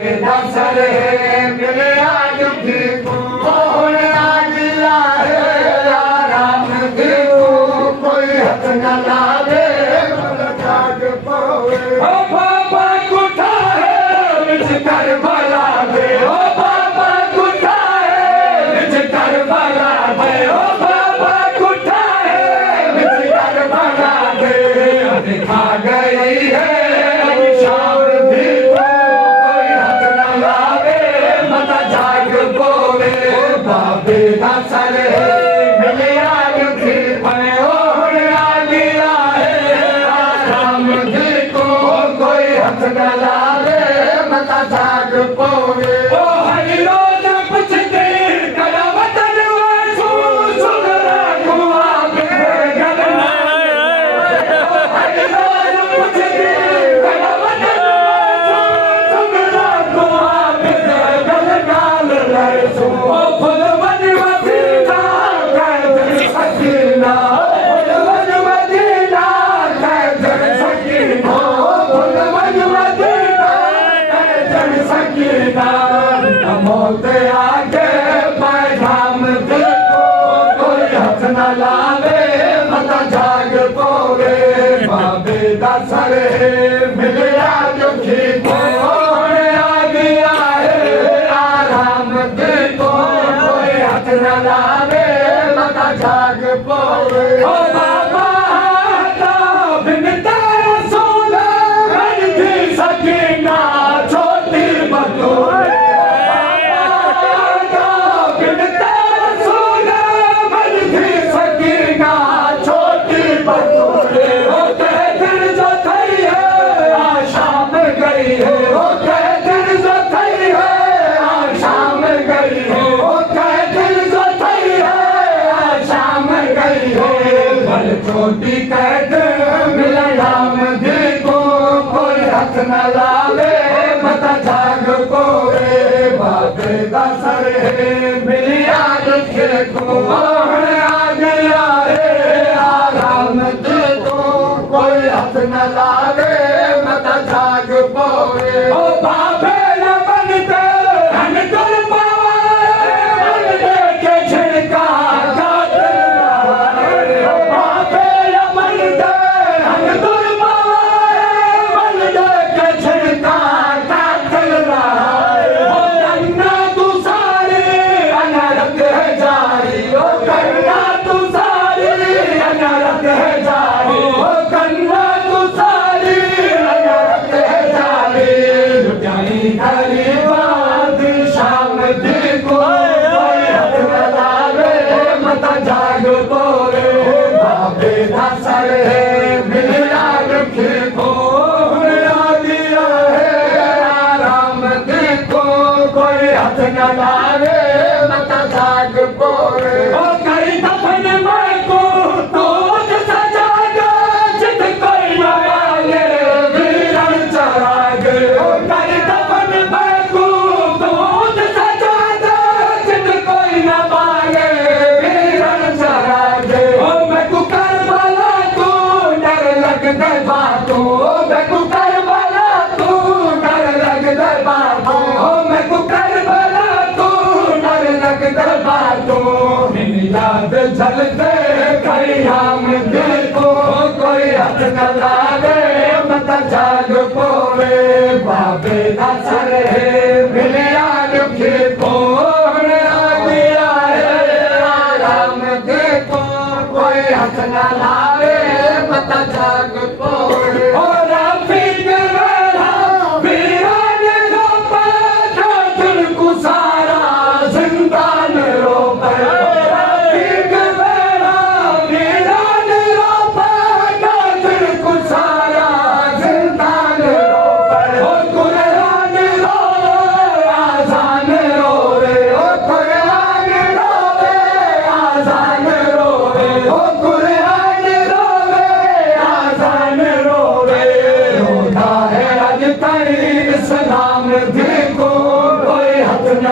दसर मिले आज भी कौन आदिला है आराम भी कोई हथ न लावे जाग पावे ओ बाबा कुठा है मिट कर भला दे ओ बाबा कुठा है मिट कर भला दे ओ बाबा कुठा है मिट कर भला दे दिखा गई है शाम भी बाबे दसर मिले आज फिर और आदिला है आराम को कोई हथ न लावे मता जाग पोवे ओ हरि रोज कुछ देर करा वतन वासु सुन रखो आपे गलना हरि रोज कुछ देर करा वतन वासु सुन रखो आपे गलगाल लड़सो मौत आगे पैगाम देखो कोई हथ न लावे मता जाग पोवे बाबे दसर मिले आज ठीक आ गया है आराम देखो कोई हथ न लावे मता जाग पोवे ओ बाबा बिनता सोना कर दी सकीना छोटी बतूरे छोटी कैद मिलाम देखो कोई हथ न लावे मता जाग पोवे बाबे दसर मिली आज देखो आ गया है आराम देखो कोई हथ न लावे मता जाग पोवे ओ बाबे बनते हम तुल पावे के छिड़का शाम देखो मता जाग पोवे बाबे दसर मिले आज देखो दिया है आराम देखो कोई हथ न लावे मता जाग पोवे ओ करी दफन मैं को तो सजा जित कोई न पाले वीरन चराग ओ करी दफन मैं को तो सजा जित कोई न पाले वीरन चराग ओ मैं को करबला तू डर लग गए बातों ओ मैं को करबला तू डर लग गए बातों ओ मैं को करबला तू डर लग गए बातों याद जलते खयाम देखो कोई हथ न लावे मता जाग पोवे बाबे दसर